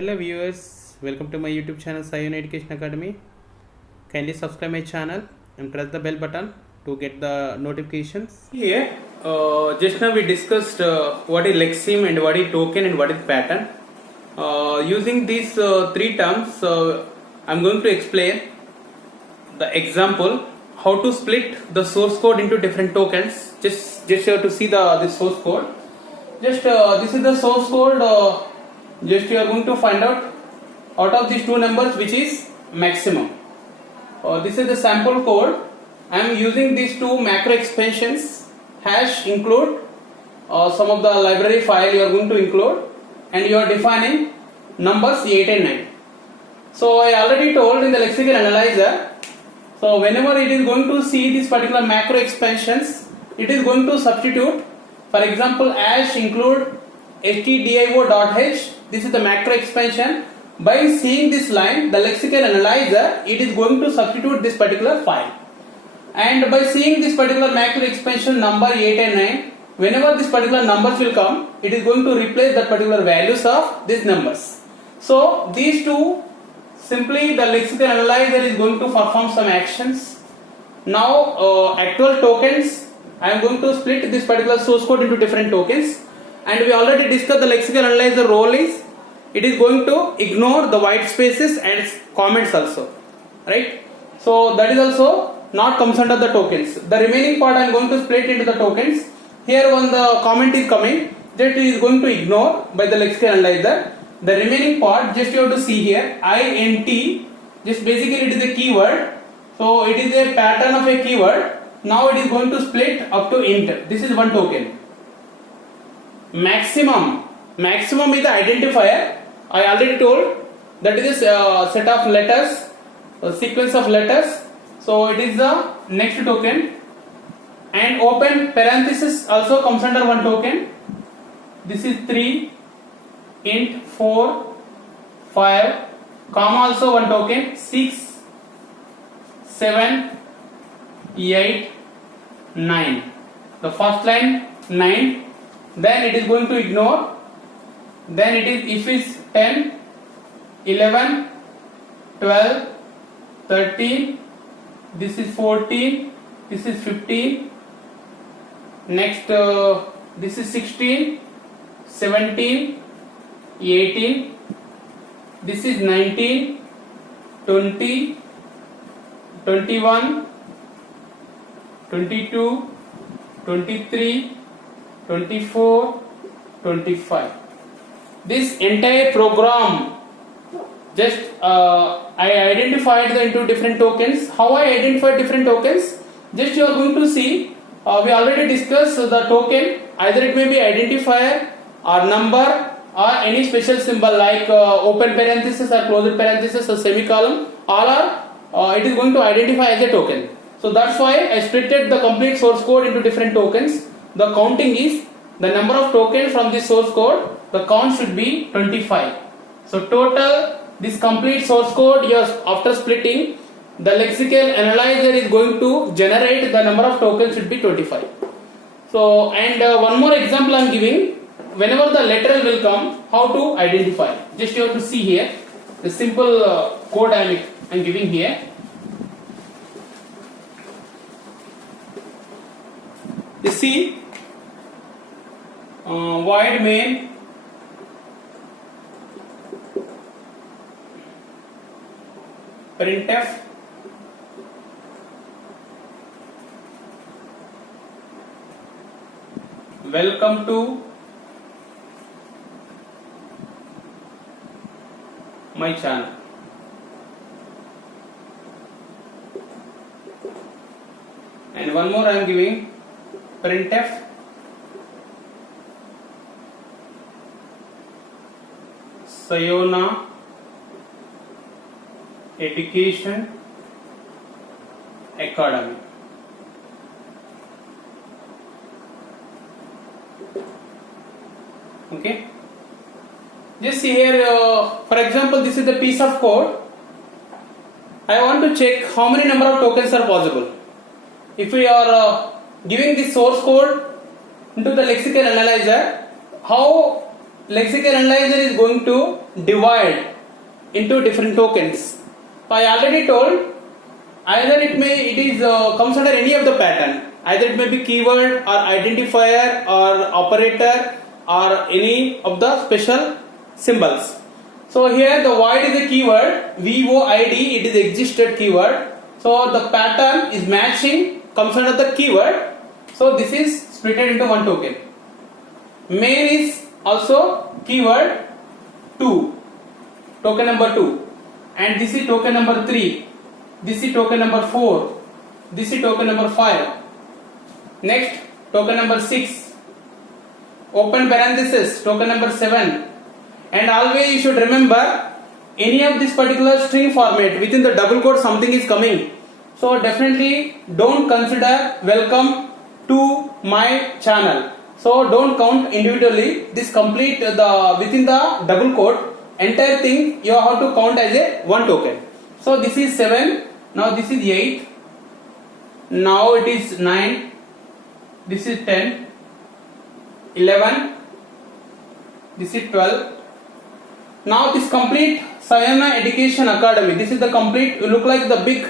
Hello viewers, welcome to my YouTube channel Sayona Education Academy. Kindly subscribe my channel and press the bell button to get the notifications. Here, just now we discussed what is lexeme and what is token and what is pattern. Using these three terms, I'm going to explain the example how to split the source code into different tokens. Just you have to see this source code. Just this is the source code. Just you are going to find out of these two numbers which is maximum. This is the sample code. I am using these two macro expansions. Hash include some of the library file you are going to include, and you are defining numbers 8 and 9. So I already told in the lexical analyzer. So whenever it is going to see this particular macro expansions, it is going to substitute. For example, hash include stdio.h. This is the macro expansion. By seeing this line, the lexical analyzer, it is going to substitute this particular file. And by seeing this particular macro expansion number 8 and 9, whenever this particular numbers will come, it is going to replace that particular values of these numbers. So these two, simply the lexical analyzer is going to perform some actions. Now actual tokens, I am going to split this particular source code into different tokens. And we already discussed the lexical analyzer role is, it is going to ignore the white spaces and comments also, right? So that is also not comes under the tokens. The remaining part I am going to split into the tokens. Here when the comment is coming, that is going to ignore by the lexical analyzer. The remaining part, just you have to see here, int, just basically it is a keyword. So it is a pattern of a keyword. Now it is going to split up to int. This is one token. Maximum is the identifier. I already told that is a set of letters, a sequence of letters. So it is the next token. And open parenthesis also comes under one token. This is 3, int 4, 5, comma also one token, 6, 7, 8, 9. The first line 9. Then it is going to ignore. Then it is if is 10, 11, 12, 13. This is 14. This is 15. Next this is 16, 17, 18. This is 19, 20, 21, 22, 23, 24, 25. This entire program, just I identified the into different tokens. How I identified different tokens? Just you are going to see. We already discussed the token. Either it may be identifier or number or any special symbol like open parenthesis or closed parenthesis or semicolon. All are it is going to identify as a token. So that's why I splitted the complete source code into different tokens. The counting is the number of tokens from this source code. The count should be 25. So total this complete source code, yes, after splitting, the lexical analyzer is going to generate the number of tokens should be 25. So and one more example I am giving. Whenever the letter will come, how to identify? Just you have to see here the simple code I am giving here. You see, void main printf welcome to my channel. And one more I am giving, printf Sayona Education Academy. Okay. Just see here, for example, this is the piece of code. I want to check how many number of tokens are possible. If we are giving this source code into the lexical analyzer, how lexical analyzer is going to divide into different tokens. So I already told, either it is comes under any of the pattern. Either it may be keyword or identifier or operator or any of the special symbols. So here the void is a keyword, VOID, it is existed keyword. So the pattern is matching, comes under the keyword. So this is split into one token. Main is also keyword 2, token number 2, and this is token number 3, this is token number 4, this is token number 5. Next, token number 6, open parenthesis, token number 7. And always you should remember, any of this particular string format within the double quote something is coming. So definitely don't consider welcome to my channel. So don't count individually. This complete the within the double quote entire thing you have to count as a one token. So this is 7. Now this is 8. Now it is 9. This is 10. 11. This is 12. Now this complete Sayona Education Academy. This is the complete, look like the big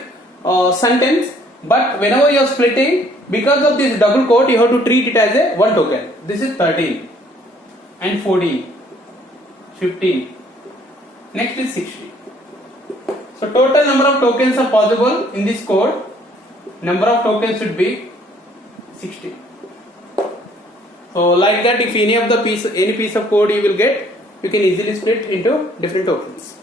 sentence, but whenever you are splitting, because of this double quote, you have to treat it as a one token. This is 13 and 14, 15. Next is 16. So total number of tokens are possible in this code. Number of tokens should be 16. So like that, if any piece of code you will get, you can easily split into different tokens.